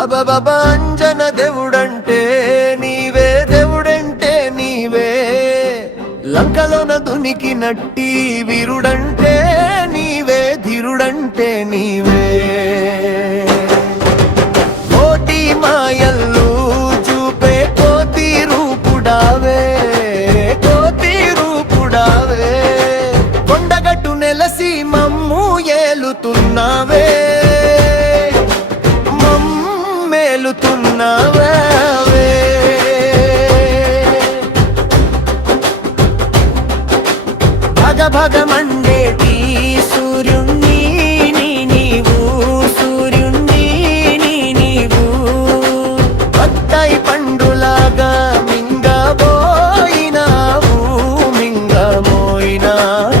అబబబ అంజన దేవుడంటే నీవే, దేవుడంటే నీవే. లంకలోన దునికి నట్టి వీరుడంటే నీవే, ధీరుడంటే నీవే. కోటి మాయల్లు చూపే కోతి రూపుడావే, కోతి రూపుడావే. కొండగట్టు నెలసి మమ్ము ఏలుతున్నావే, మమ్మేలుతున్నావే. భగభగమండేటి సూర్యుణ్ణి నీవు, సూర్యుణ్ణి నీవు. బత్తాయి పండులాగా మింగబోయినావు, మింగబోయినావు.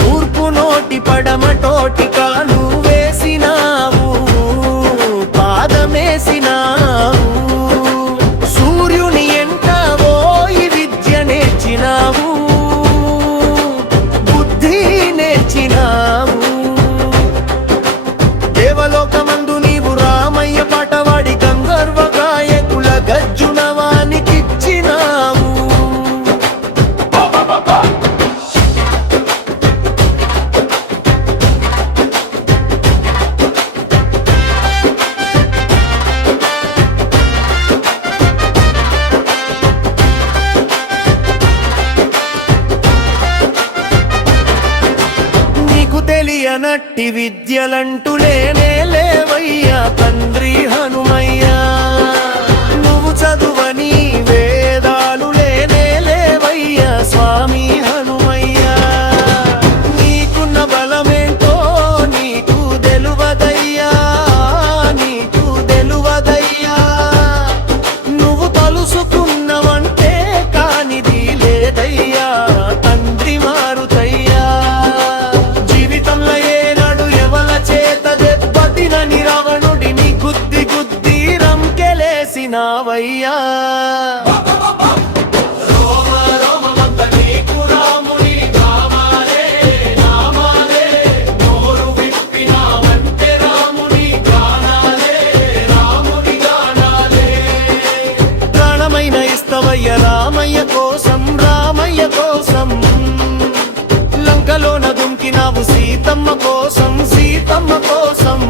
తూర్పు నోటి పడమటోటి కాలు వేసినావు, పాదమేసినావు. సూర్యుని ఎంట పోయి విద్య నేర్చినావు, దేవలోకమందు నీవు రామయ్య పాటవాడి గంధర్వ గాయకుల గజ్జునవానికిచ్చినావు. తెలియనట్టి విద్యలంటూ లేనే లేవయ్యా తండ్రి హనుమయ్యా. నువ్వు చదువని వేదాలు లేనే లేవయ్యా స్వామి హనుమయ్యా. నీకున్న బలమేంటో నీకు తెలువదయ్యా, నీకు తెలువదయ్యా. నువ్వు తలుసుకున్నవంటే కానిది లేదయ్యా తండ్రి మారుతయ్యా. రావణుడిని గుద్ది గుద్ది రంకెలేసినావయ్యా. ప్రాణమైన ఇస్తవయ్య రామయ్య కోసం, రామయ్య కోసం. లంకలోన దుంకినావు సీతమ్మ కోసం, సీతమ్మ కోసం.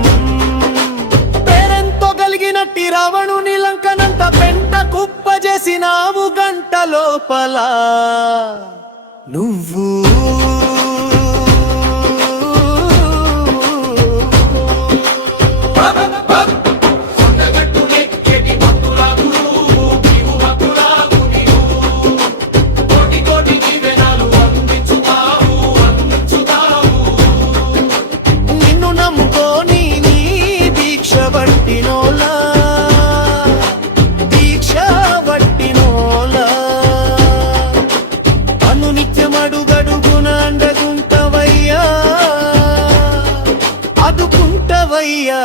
పేరెంతో కలిగినట్టి రావణుని లంకనంత పెంట కుప్ప చేసినావు గంట లోపల నువ్వు. అదుకుంటవయ్యా